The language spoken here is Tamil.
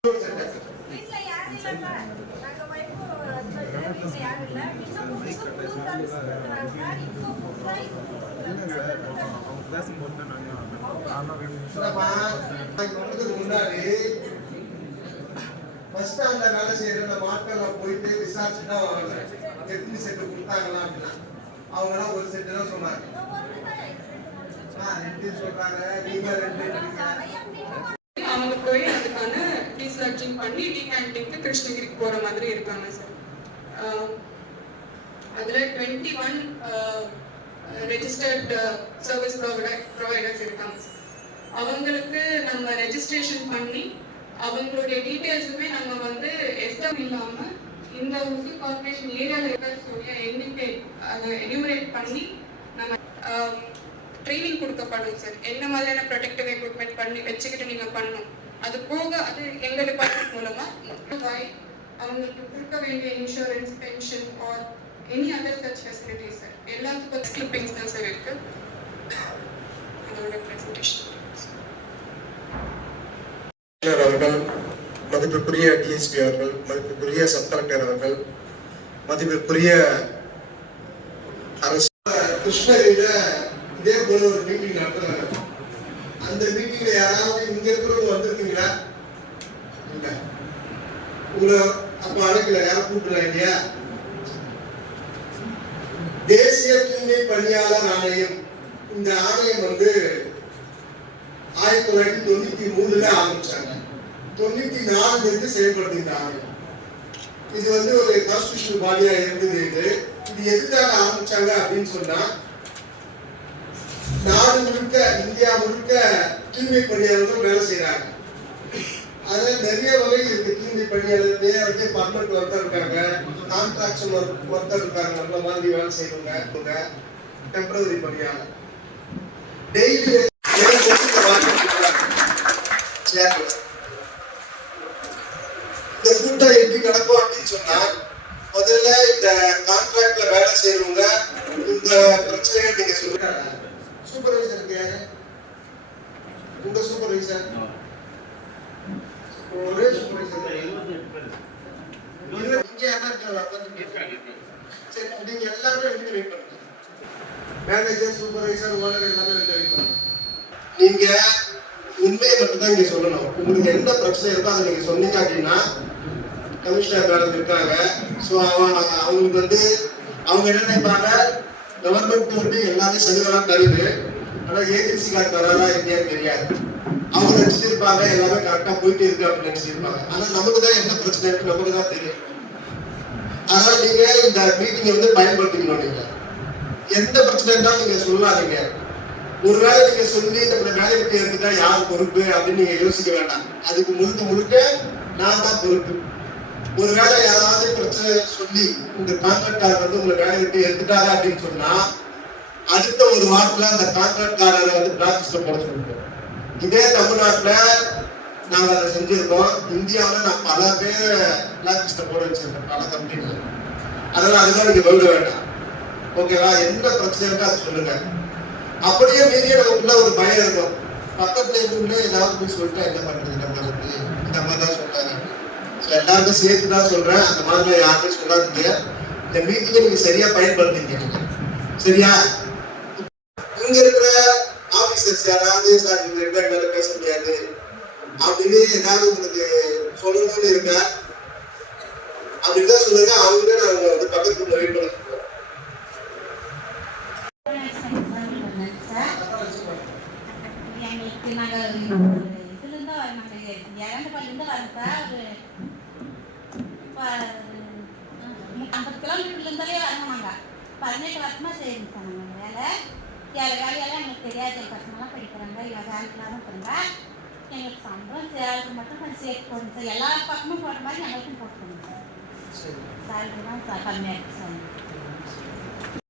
முன்னாடி பஸ் ஸ்டாண்ட்ல வேலை செய்யற மாட்கள் போயிட்டு விசாரிச்சுட்டா எத்தனை செட்டு கொடுத்தாங்களா அப்படின்னா அவங்களாம் ஒரு செட்டு தான் சொன்னாங்க. அவங்க போய் அதுக்கான ரீசர்ச்சிங் பண்ணி டீகேண்டிங்க்கு கிருஷ்ணகிரிக்கு போற மாதிரி இருக்காங்க சார். அதுல 21 ரெஜிஸ்டர்ட் சர்வீஸ் ப்ரொவைடர்ஸ் இருக்காங்க சார். அவங்களுக்கு நம்ம ரெஜிஸ்ட்ரேஷன் பண்ணி அவங்களுடைய டீட்டெயில்ஸுமே நம்ம வந்து எஸ்டம் இல்லாம இந்த முஸ்லிம் கார்பரேஷன் ஏரியாவில் இருக்கிற எண்ணிக்கை அதை என்யூமரேட் பண்ணி நம்ம ட்ரைனிங் கொடுக்கப்படும் சார். என்ன மாதிரியான ப்ரொடெக்டிவ் எக்யூப்மெண்ட் பண்ணி வச்சுக்கிட்டு நீங்கள் பண்ணணும். அது போக அது எங்கள் டிபார்ட்மெண்ட் மூலமாக அவங்களுக்கு கொடுக்க வேண்டிய insurance, pension or any other such facilities sir எல்லாத்துக்கும் ஸ்லிப்பிங்ஸ் தான் சார் இருக்கு. அதோட ப்ரெசன்டேஷன் அவர்கள், மதிப்பிற்குரிய டிஎஸ்பி அவர்கள், மதிப்பிற்குரிய சப் கலெக்டர் அவர்கள், மதிப்பிற்குரிய அரசு கிருஷ்ணகிரியில இதே போல ஒரு மீட்டிங் நடத்துறாங்க. அந்த மீட்டிங்ல யாராவது இங்க இருக்கிறவங்க வந்திருக்கீங்களா? இல்ல. உங்களை அப்ப அழைக்கல, யாரும் கூப்பிடல இல்லையா? தேசிய தூய்மை பணியாளர் ஆணையம், இந்த ஆணையம் வந்து 1993 ஆரம்பிச்சாங்க. 94 இருந்து செயல்படுது இந்த ஆணையம். இது வந்து ஒரு கான்ஸ்டிடியூஷனல் பாடியா இருந்தது. இது எதுக்காக ஆரம்பிச்சாங்க அப்படின்னு சொன்னா, நாடு முழுக்க, இந்தியா முழுக்க தூய்மை பணியாளர்கள் வேலை செய்யறாங்க. அதுல நிறைய வகை இருக்கு. தூய்மை பணியாளர்களே வந்து பர்மனன்ட் ஒர்க்கர் இருக்காங்க, கான்ட்ராக்ஷன் ஒர்க்கர் இருக்காங்க, நம்மள மாதிரி வேலை செய்யறவங்க, டெம்பரரி பணியாளர். டெய்லி இந்த கூட்டம் எப்படி நடக்கும் அப்படின்னு சொன்னா, முதல்ல இந்த கான்ட்ராக்ட்ல வேலை செய்யறவங்க இந்த பிரச்சனையை நீங்க சொல்லுங்க. சூப்பர்வைசருக்கு யாரு? உங்க சூப்பர்வைசர் ஒரே சூப்பர்வைசர் இங்க சரி, நீங்க எல்லாருமே வெளியே வெயிட் பண்ணுங்க. மேனேஜர், சூப்பர்வைசர், ஓனர் எல்லாமே வெளியே வெயிட் பண்ணுங்க. நீங்க உண்மையை மட்டும் தான் இங்க சொல்லணும். உங்களுக்கு என்ன பிரச்சனை இருக்கோ அதை நீங்க சொன்னீங்க அப்படின்னா, கமிஷனர் மேடம் இருக்காங்க. ஸோ அவங்களுக்கு வந்து அவங்க என்ன நினைப்பாங்க, கவர்மெண்ட் வந்து எல்லாமே சலுகைலாம் தருது, ஆனால் ஏஜென்சி கார்டு தராதா இல்லையான்னு தெரியாது. அவங்க நினைச்சிருப்பாங்க எல்லாமே கரெக்டாக போயிட்டு இருக்கு அப்படின்னு நினைச்சிருப்பாங்க. ஆனால் நமக்கு தான் என்ன பிரச்சனை இருக்கு நமக்கு தான் தெரியும். அதனால நீங்க இந்த மீட்டிங்கை வந்து பயன்படுத்திக்கணும். நீங்க எந்த பிரச்சனை இருந்தாலும் நீங்க சொல்லாதீங்க. ஒருவேளை நீங்க சொல்லி நம்ம வேலை விட்டு இருந்துட்டா யார் பொறுப்பு அப்படின்னு நீங்க யோசிக்க வேண்டாம். அதுக்கு முழுக்க நான் தான் பொறுப்பு. ஒருவேளை யாராவது பிரச்சனை சொல்லி இந்த கான்ட்ராக்டார் வந்து உங்களை வேலை விட்டு எடுத்துட்டாரா அப்படின்னு சொன்னா, அடுத்த ஒரு வாரத்துல அந்த கான்ட்ராக்டாரரை வந்து பிளாக் லிஸ்ட்ல போட சொல்லிட்டோம். இதே தமிழ்நாட்டுல நாங்க அதை செஞ்சிருக்கோம். இந்தியாவில் நான் பல பேர் பிளாக் லிஸ்ட்ல போட வச்சிருக்கோம், பல கம்பெனிகள். அதெல்லாம் அதுதான் நீங்க சொல்ல வேண்டாம். ஓகேவா? எந்த பிரச்சனை இருக்கோ அதை சொல்லுங்க. அப்படியே மீறிய நமக்குள்ள ஒரு பயம் இருக்கும். பக்கத்துல இருந்து ஏதாவது போய் சொல்லிட்டா என்ன பண்றது, நம்ம வந்து இந்த மாதிரி தான் சொல்றாங்க. எல்லாருக்கும் சேர்த்து தான் சொல்றேன், அந்த மாதிரி யாருமே சொல்லாதீங்க. இந்த மீட்டிங்கை நீங்க சரியா பயன்படுத்திங்க. சரியா? இங்க இருக்கிற ஆபீசர்ஸ் யாராவது சார் இங்க இருக்கிற என்னால பேச முடியாது அப்படின்னு ஏதாவது உங்களுக்கு சொல்லணும்னு இருக்க அப்படிதான் சொல்லுங்க. அவங்க நாங்க வந்து பக்கத்துக்கு வெயிட் பண்ண சொல்றோம். கிலோமீட்டர்லேருந்தாலே வரணும். நாங்கள் 18 வருஷமாக செய்யணும் சார். நாங்கள் வேலையெல்லாம் எங்களுக்கு தெரியாது. என் பசங்களாம் படிக்கிறாங்க, இல்லை வேலைக்கெல்லாம் இருக்கிறாங்க. எங்களுக்கு சம்பளம் சேலரி மட்டும் கொஞ்சம் சேர்த்து போடுங்க சார். எல்லா பக்கமும் போடுற மாதிரி எங்களுக்கும் போட்டுக்கோங்க சார். சேலரி தான் சார் கம்மியாக இருக்குது சார்.